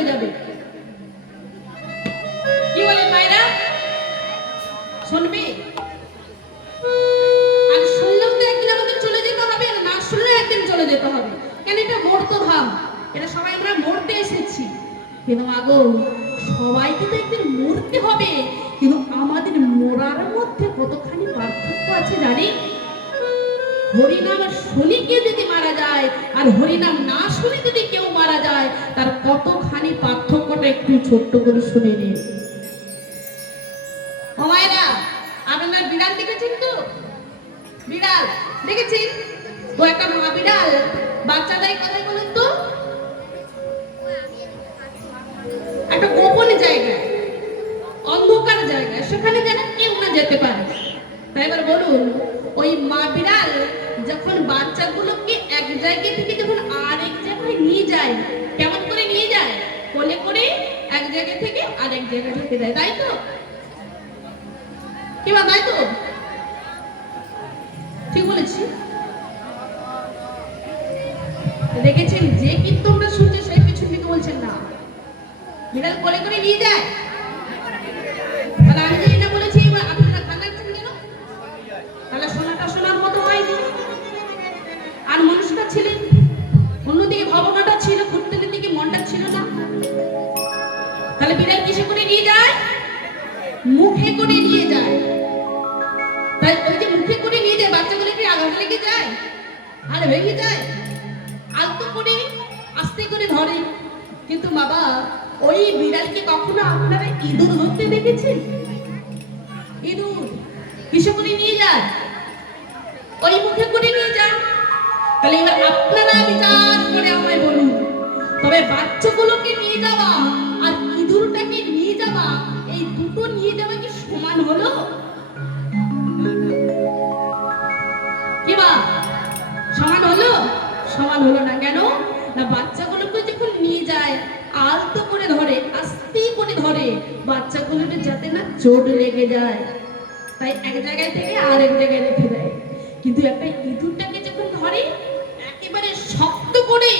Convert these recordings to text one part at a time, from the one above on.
চলে যাবে। কি বলেন মায়েরা, শুনবে? আর শুনলেও তো একদিন আমাদের চলে যেতে হবে, আর না শুনলেও একদিন চলে যেতে হবে। কেন, এটা মরতো ধাম, এটা সবাই আমরা মরতে এসেছি। কিন্তু মাগো, সবাইকে তো একদিন মরতে হবে, কিন্তু আমাদের মরার মধ্যে কতখানি পার্থক্য আছে জানি? হরিনাম শুনে কেউ যদি মারা যায়, আর হরিনাম না শুনে যদি কেউ মারা যায়, তার কতখানি পার্থক্যটা একটু ছোট্ট করে শুনে নিন। ও মায়েরা, আপনারা বিড়াল দেখেছেন তো? বিড়াল দেখেছেন তো? একটা মা বিড়াল বাচ্চা দেয় কোথায় বলুন তো? একটা গোপন জায়গায়, অন্ধকার জায়গায়, সেখানে যেন কেউ না যেতে পারে। তাই এবার বলুন, ওই মা বিড়াল যখন বাচ্চাগুলোকে এক জায়গা থেকে যখন আরেক জায়গায় নিয়ে যায়, কেমন করে নিয়ে যায়? কোলে করে এক জায়গা থেকে আরেক জায়গায় ঢুকে দেয়, তাই তো? কি বা, তাই তো? ঠিক বলেছি? দেখেছেন, যে কীর্তনটা শুনছে সেই কিছু কিন্তু বলছেন না। বিড়াল কোলে করে নিয়ে যায়। তাহলে আমি যদি না বলেছি, আপনারা কান্নাচ্ছেন কেন? তাহলে শোনাটা শোনার মতো হয়নি। আর মানুষটা ছিলেন অন্যদিকে, ভাবনাটা ছিল, ঘুরতে দিকে মনটা ছিল না। তাহলে বিড়াল কিসে করে নিয়ে যায়? মুখে করে নিয়ে যায়। তাই ওই যে মুখে করে নিয়ে যায়, বাচ্চাগুলো কি আঘাত লেগে যায়? আর ভেঙে যায়? আলতো করে আস্তে করে ধরে। কিন্তু বাবা, ওই বিড়ালকে কখনো আপনারা ইঁদুর ধরতে দেখেছেন? ইঁদুর কিসে করে নিয়ে যায়? ওই মুখে করে নিয়ে যায়। তাহলে এবার আপনারা বিচার করে আমায় বলুন, তবে বাচ্চাগুলোকে নিয়ে যাওয়া আর ইঁদুরটাকে নিয়ে যাওয়া, এই দুটো নিয়ে যাওয়া কি সমান হলো? কি বা, সমান হলো? সমান হলো না। কেন না, বাচ্চাগুলোকে যখন নিয়ে যায় আলতো করে ধরে, আস্তে করে ধরে, বাচ্চাগুলোকে যাতে না চোট লেগে যায়, তাই এক জায়গায় থেকে আরেক জায়গায় রেখে দেয়। কিন্তু একটা ইঁদুরটাকে যখন ধরে, একেবারে শক্ত করে,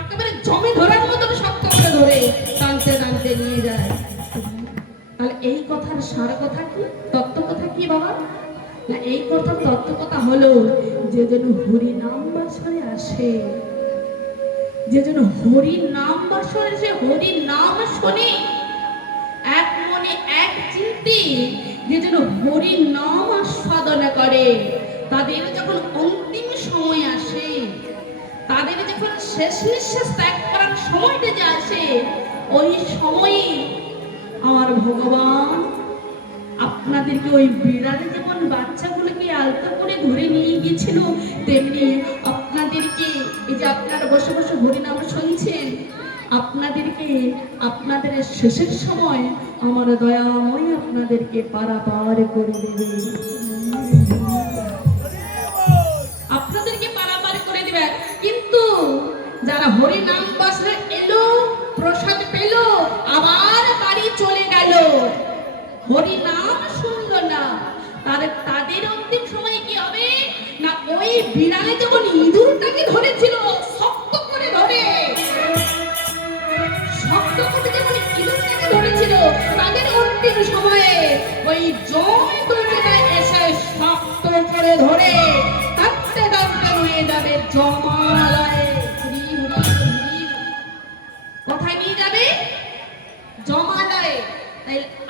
একেবারে জমে ধরার মতো শক্ত করে ধরে টানতে টানতে নিয়ে যায়। তাহলে এই কথার সার কথা কি, তত্ত্ব কথা কি বাবা? না, এই কথার তত্ত্ব কথা হলো, যে যেন হরি নাম বাসরে আসে, যে যেন হরি নাম বাসরে সে হরি নাম শোনে, এক মনে এক চিন্তে যে যেন হরি নাম আস্বাদনা করে, তাদের যখন অন্তিম সময় আসে, তাদের যখন শেষ নিঃশ্বাস ত্যাগ করার সময়টা যে আসে, ওই সময়ে আমার ভগবান আপনাদেরকে ওই বিড়ালে যেমন বাচ্চাগুলোকে আলতো করে ধরে নিয়ে গিয়েছিল, তেমনি আপনাদেরকে, এই যে আপনারা বসে বসে হরিনাম শুনছেন, আপনাদেরকে আপনাদের শেষের সময় আমার দয়াময় আপনাদেরকে পারাপার করে দেবে, আপনাদেরকে পারাপার করে দেবে। কিন্তু যারা হরিনাম বাসরে এলো, প্রসাদ পেল, আবার বাড়ি চলে গেল, হরিনাম শুনলো না, তাদের অন্তিম সময় কি হবে না, ওই বিড়ালে যেমন ইঁদুরটাকে ধরেছিল শক্ত করে ধরে, শক্ত করে যেমন ইঁদুরটাকে ধরেছিল, তাদের অন্তিম সময়ে ওই যমদূতরা এসে শক্ত করে ধরে টানতে টানতে নিয়ে যাবে জমালয়ে। কোথায় নিয়ে যাবে? জমালয়ে।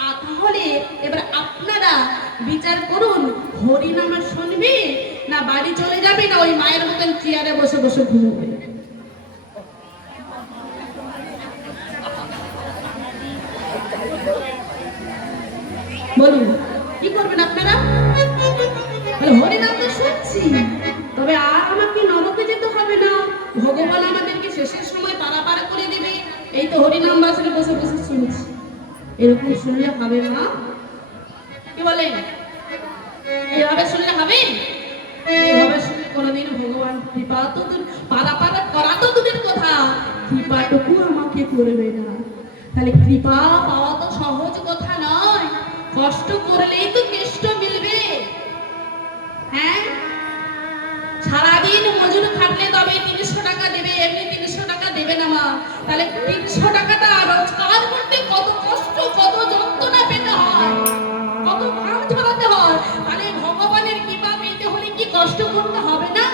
তাহলে এবার আপনারা বিচার করুন, হরিনাম শুনবে না বাড়ি চলে যাবে, না ওই মায়ের মতন চেয়ারে বসে বসে ঘুমবে? বলুন, কি করবেন আপনারা? হরিনাম তো শুনছি, তবে আর আমাকে নরকে যেতে হবে না, ভগবান আমাদেরকে শেষের সময় পারাপার করে দেবে, এই তো হরিনাম বাসরে বসে বসে শুনছি। এরকম শুনলে হবে না? কি বলেন? এইভাবে শুনলে হবে? এইভাবে শুনলে কোনোদিন ভগবান কৃপা তো পারাপার করা তো দূরের কথা, কৃপাটুকু আমাকে করবে না। তাহলে কৃপা পাওয়া তো সহজ কথা নয়, কষ্ট করলেই তো কেষ্ট মিলবে। হ্যাঁ, সারাদিন মজুর খাটলে তবে 300 টাকা দেবে, এমনি 300 টাকা দেবে না মা। তাহলে 300 টাকাটা রোজগার করতে কত কষ্ট, কত যন্ত্রণা পেতে হয়, কত ঘাম ঝরাতে হয়। তাহলে ভগবানের কৃপা পেতে হলে কি কষ্ট করতে হবে না?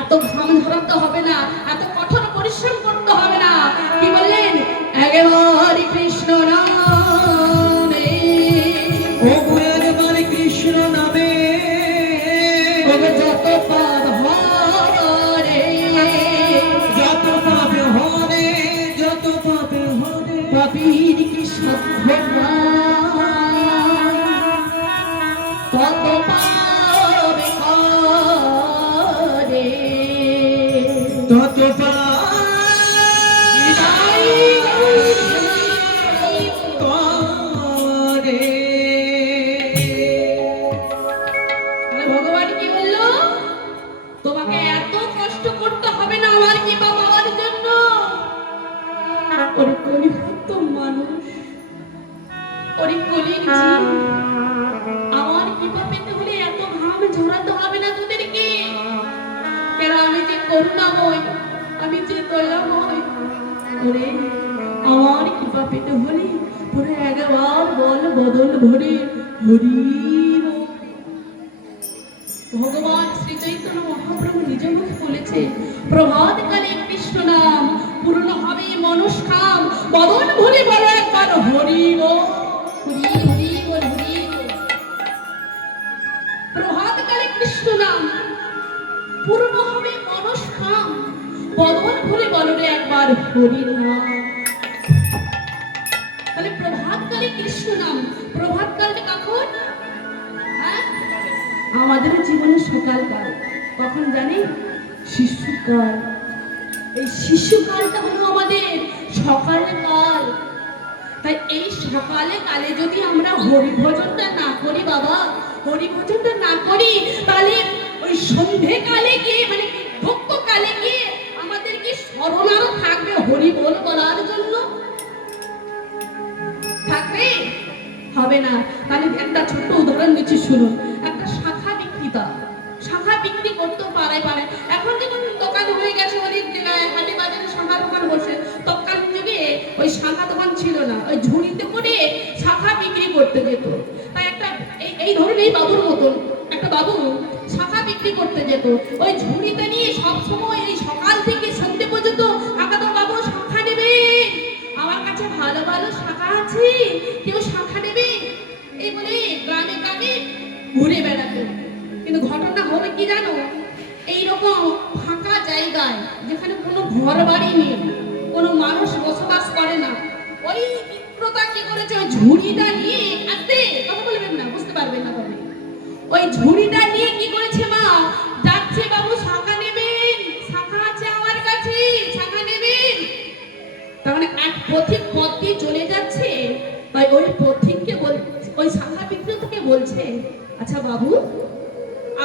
এত ঘাম ঝরাতে হবে না, এত কঠোর পরিশ্রম করতে হবে না। কি বললেন? একবার কৃষ্ণ নামে, ও একবার কৃষ্ণ নামে যত পাপ হরে, যত পাপ হরে, যত পাপ হরে, পাপীর কি সাধ্য তত পাপ করে, তত পাপ করে। ভগবান কি বললো? তোমাকে এত কষ্ট করতে হবে না আমার কৃপা পাওয়ার জন্য। ওরে কলিভক্ত মানুষ, ওরে কলির জীব, আমার কৃপা পেতে হলে এত ঘাম ঝরাতে হবে না তোদেরকে। কেন? আমি যে করুণাময়, আমি যে দয়াময়। ওরে আমার কৃপা পেতে হলে তোরে একবার বল বদল ভরে হরি বল। ভগবান শ্রী চৈতন্য মহাপ্রভু নিজ মুখে বলেছে, প্রভাত কালে কৃষ্ণ নাম পূর্ণ হবে মনস্কাম, বদন ভরে বলো একবার হরি বল, হরি হরি বল, হরি বল। প্রভাত কালে কৃষ্ণ নাম পূর্ণ হবে মনস্কাম, বদন ভরে বলো রে একবার হরি নাম। তাহলে প্রভাত কালে কৃষ্ণ নাম, প্রভাত কালটা কখন? হ্যাঁ, আমাদের জীবনের সকালকাল। কখন জানি? শিশুকাল। এই শিশুকালটা হলো আমাদের সকালকাল। তাই এই সকালে কালে যদি আমরা হরিভজনটা না করি, বাবা হরিভজনটা না করি, তাহলে ওই সন্ধে কালে গিয়ে মানে ভক্ত কালে গিয়ে আমাদের কি স্মরণ আরো থাকবে হরি বল বলার জন্য? থাকবে? হবে না। তাহলে একটা ছোট্ট উদাহরণ দিচ্ছি, শুনুন। একটা শাখা বিক্রেতা শাখা বিক্রি করতে পারে পারে। এখন যখন দোকান হয়ে গেছে, অনেক জায়গায় হাটে বাজারে শাখা দোকান বসে, তৎকালীন যুগে ওই শাখা দোকান ছিল না, ওই ঝুড়িতে করে শাখা বিক্রি করতে যেত। তাই একটা এই ধরুন এই বাবুর মতন একটা বাবু শাখা বিক্রি করতে যেত, ওই ঝুড়িতে নিয়ে সব সময় এই সকাল থেকে সন্ধ্যে পর্যন্ত আকাদা বাবু শাখা নেবে, আমার কাছে ভালো ভালো শাখা আছে, কেউ শাখা নেবে, এই বলে গ্রামে গ্রামে ঘুরে বেড়াতো। কিন্তু ঘটনা হবে কি জানো? এইরকম ফাঁকা জায়গায় যেখানে কোনো ঘর বাড়ি নেই, কোনো মানুষ বসবাস করে না, ওই বিক্রেতা কি করেছে, ওই ঝুড়িটা নিয়ে আসতে, কথা বলবেন না, বুঝতে পারবেন না তবে, ওই ঝুড়িটা নিয়ে কি করেছে, মা যাচ্ছে, বাবু শাখা নেবেন, শাখা আছে আমার কাছে, শাখা নেবেন। তার মানে এক পথিক পথ দিয়ে চলে যাচ্ছে, তাই ওই পথিককে ওই শাখা বিক্রেতাকে বলছে, আচ্ছা বাবু,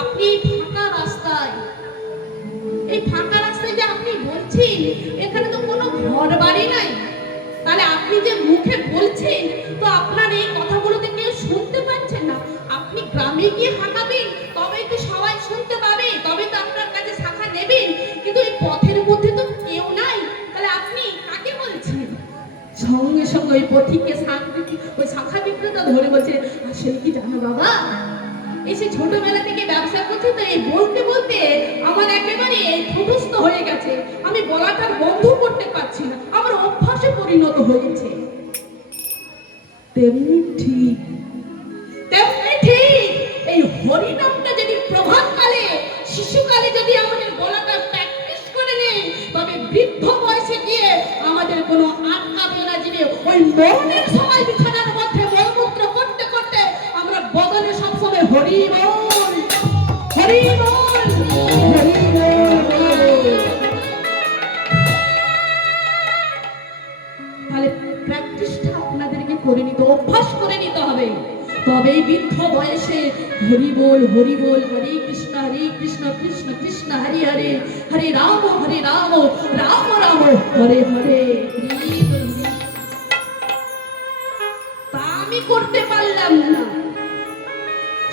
আপনি এই ফাঁকা রাস্তায় যে আপনি বলছেন, এখানে তো কোনো ঘর বাড়ি নাই, তাহলে আপনি যে মুখে বলছেন, তো আপনার এই কথাগুলোতে কেউ শুনতে পাচ্ছেন না। আপনি গ্রামে গিয়ে হাঁকাবেন, তবেই তো সবাই শুনতে পাবে, তবে তো আপনার কাছে শাখা নেবেন। কিন্তু এই পথের মধ্যে তো কেউ নাই, তাহলে আপনি কাকে বলছেন? সঙ্গে সঙ্গে ওই পথিককে ওই শাখা বিক্রেতা ধরে বলছে, আসলে কি জানো বাবা, এসে ছোটবেলা থেকে ব্যবসা করছে, তো এই বলতে বলতে আমার একেবারে ঠুটুস্থ হয়ে গেছে, আমি বলাটা বন্ধ করতে পারছি না, আমার অভ্যাসে পরিণত হয়েছে। তেমনি ঠিক এই হরি নামটা যদি প্রভাতকালে শিশুকালে যদি আমাদের গলাটা প্র্যাকটিস করে নেই, তবে বৃদ্ধ বয়সে গিয়ে আমাদের কোনো আটকাবে না। যিনি ওই মরণের সময় বিছানার মধ্যে মলমূত্র করতে করতে আমরা বদলে সবসময় হরি বল, হরি বল, হরি বল। তাহলে প্র্যাকটিসটা আপনাদেরকে করে নিতে, অভ্যাস করে নিতে হবে, তবেই বৃদ্ধ বয়সে হরি বল, হরি বল, হরে কৃষ্ণ কৃষ্ণ কৃষ্ণ হরে হরে, হরে রাম রাম রাম হরে হরে। তা আমি করতে পারলাম না,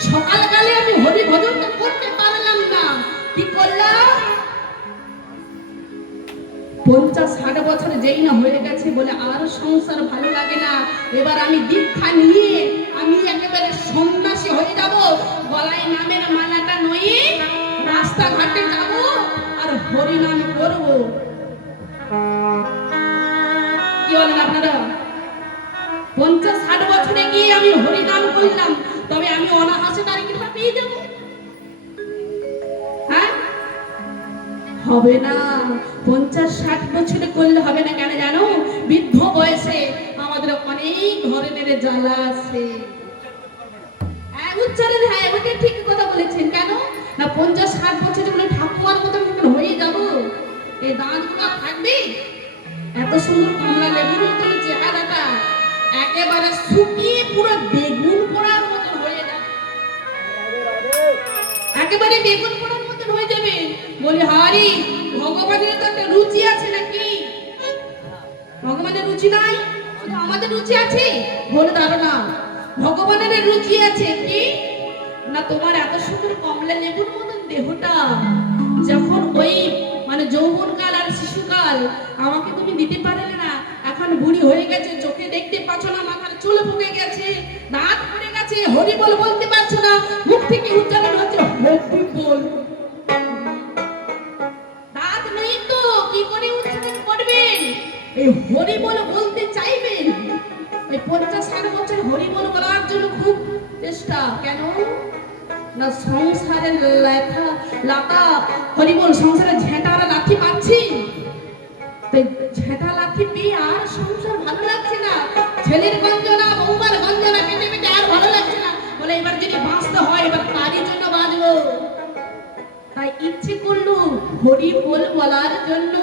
সকালকালে আমি হরি ভজনটা করতে পারলাম না, কি করলাম? 50-60 বছর যেই না হয়ে গেছে বলে আর সংসার ভালো লাগে না, এবার আমি দীক্ষা নিয়ে আমি একেবারে সন্ন্যাসী হয়ে যাব, গলায় নামের মালাটা নয়ে রাস্তাঘাটে যাব আর হরিনাম করব। কি বলেন আপনারা? 50-60 বছরে গিয়ে আমি হরিনাম করলাম, তবে আমি অনাহাসে তার কিভাবে পেয়ে যাব? হ্যাঁ, হবে না। 50-60 বছরে করলে হবে না। কেন জানো? বৃদ্ধ বয়সে আমাদের অনেক ধরনের জ্বালা আছে। উচ্চারণ, হ্যাঁ ওকে ঠিক কথা বলেছেন। কেন না 50-60 বছরে বলে ঠাকুমার মতন হয়ে যাব, এই দাঁতগুলো থাকবে? এত সুন্দর কমলা লেবুর মতন চেহারাটা একেবারে শুকিয়ে পুরো বেগুন পোড়ার মতন হয়ে যাবে, একেবারে বেগুন পোড়ার মতন হয়ে যাবে। বলি হারি, ভগবানের তো একটা রুচি আছে নাকি? ভগবানের রুচি নাই, শুধু আমাদের রুচি আছে? বলে দাঁড়ো না, ভগবানের রুচি আছে কি না তোমার এত সুন্দর কমলা লেবুর মতন দেহটা যখন ওই মানে যৌবনকাল আর শিশুকাল আমাকে তুমি দিতে পারলে না, এখন বুড়ি হয়ে গেছে, চোখে দেখতে পাচ্ছ না, মাথার চুল ফুকে গেছে, দাঁত পড়ে গেছে, হরি বল বলতে পারছো না, মুখ থেকে উচ্চারণ হচ্ছে হরি বল। দাঁত নেই তো কি করে উচ্চারণ করবেন? এই হরি বল বলতে চাইবেন, এই 50-60 বছর হরি বল বলার জন্য খুব চেষ্টা। কেন না সংসারের লেখা লাতা হরি বল, সংসারে ঝেঁটারা লাঠি পাচ্ছি, তাই ঝেঁটা লাঠি পেয়ে আর সংসার ভালো লাগছে না, ছেলের গঞ্জনা বৌমার গঞ্জনা পেটে পেটে আর ভালো লাগছে না, বলে এবার যদি বাঁচতে হয় এবার তারই জন্য বাঁচবো। তাই ইচ্ছে করলো হরি বল বলার জন্য,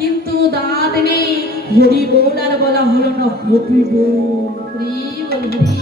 কিন্তু দাঁত নেই, হরি বল আর বলা হলো না হরি বল। হরি বল, হরি